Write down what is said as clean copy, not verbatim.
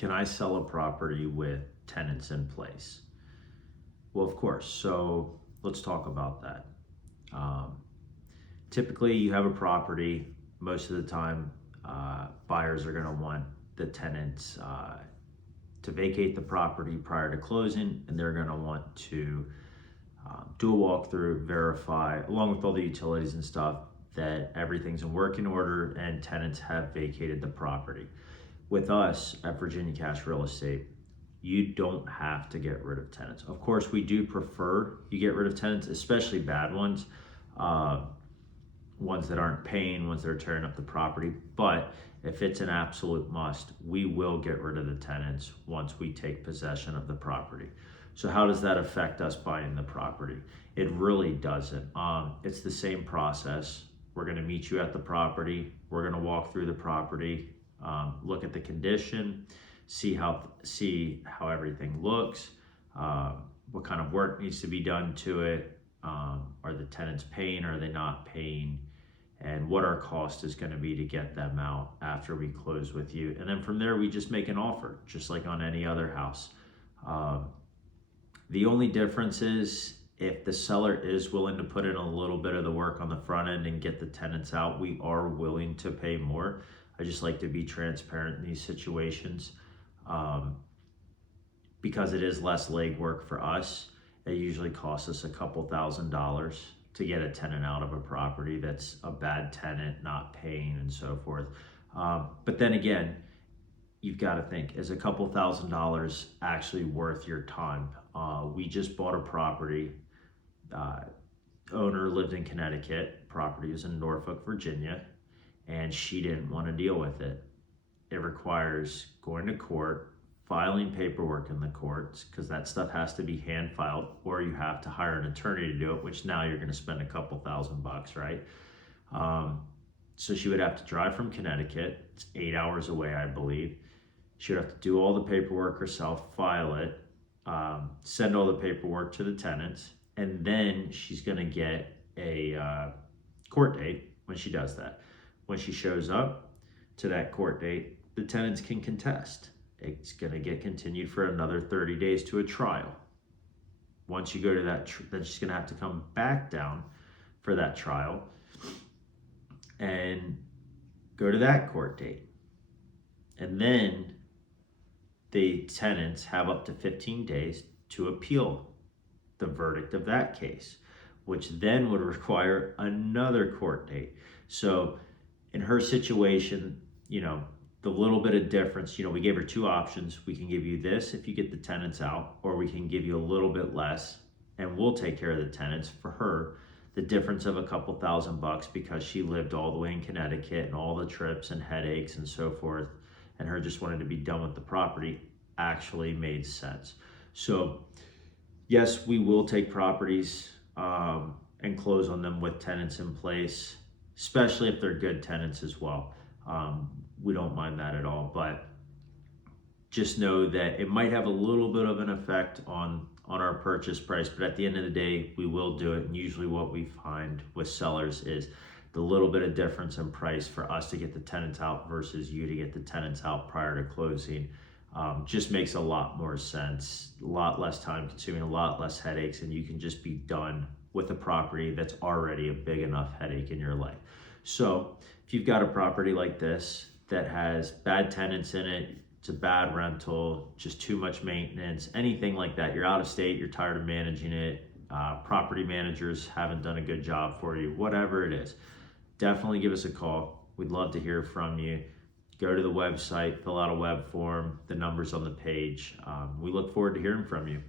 Can I sell a property with tenants in place? Well, of course. So let's talk about that. Um, Typically, you have a property. Most of the time, buyers are going to want the tenants to vacate the property prior to closing, and they're going to want to do a walkthrough, verify, along with all the utilities and stuff, that everything's in working order and tenants have vacated the property. With us at Virginia Cash Real Estate, you don't have to get rid of tenants. Of course, we do prefer you get rid of tenants, especially bad ones, ones that aren't paying, ones that are tearing up the property. But if it's an absolute must, we will get rid of the tenants once we take possession of the property. So how does that affect us buying the property? It really doesn't. It's the same process. We're going to meet you at the property. We're going to walk through the property, look at the condition, see how everything looks, what kind of work needs to be done to it. Are the tenants paying? Are they not paying? And what our cost is going to be to get them out after we close with you. And then from there, we just make an offer, just like on any other house. The only difference is if the seller is willing to put in a little bit of the work on the front end and get the tenants out, we are willing to pay more. I just like to be transparent in these situations because it is less legwork for us. It usually costs us a couple $1,000s to get a tenant out of a property that's a bad tenant, not paying, and so forth. But then again, you've got to think, is a couple $1,000s actually worth your time? We just bought a property. Owner lived in Connecticut. Property was in Norfolk, Virginia, and she didn't want to deal with it. It requires going to court, filing paperwork in the courts, because that stuff has to be hand filed, or you have to hire an attorney to do it, which now you're going to spend a couple $1,000, right? So she would have to drive from Connecticut. It's 8 hours away, I believe. She would have to do all the paperwork herself, file it, send all the paperwork to the tenants, and then she's going to get a court date when she does that. When she shows up to that court date, the tenants can contest. It's going to get continued for another 30 days to a trial. Once you go to that, then she's going to have to come back down for that trial and go to that court date. And then the tenants have up to 15 days to appeal the verdict of that case, which then would require another court date. So in her situation, the little bit of difference, we gave her two options. We can give you this if you get the tenants out, or we can give you a little bit less and we'll take care of the tenants. For her, the difference of a couple $1,000 because she lived all the way in Connecticut and all the trips and headaches and so forth, and her just wanted to be done with the property, actually made sense. So yes, we will take properties and close on them with tenants in place, especially if they're good tenants as well. We don't mind that at all, but just know that it might have a little bit of an effect on our purchase price, but at the end of the day, we will do it. And usually what we find with sellers is the little bit of difference in price for us to get the tenants out versus you to get the tenants out prior to closing just makes a lot more sense, a lot less time consuming, a lot less headaches, and you can just be done with a property that's already a big enough headache in your life. So if you've got a property like this that has bad tenants in it, it's a bad rental, just too much maintenance, anything like that, you're out of state, you're tired of managing it, property managers haven't done a good job for you, whatever it is, definitely give us a call. We'd love to hear from you. Go to the website, fill out a web form, the number's on the page. We look forward to hearing from you.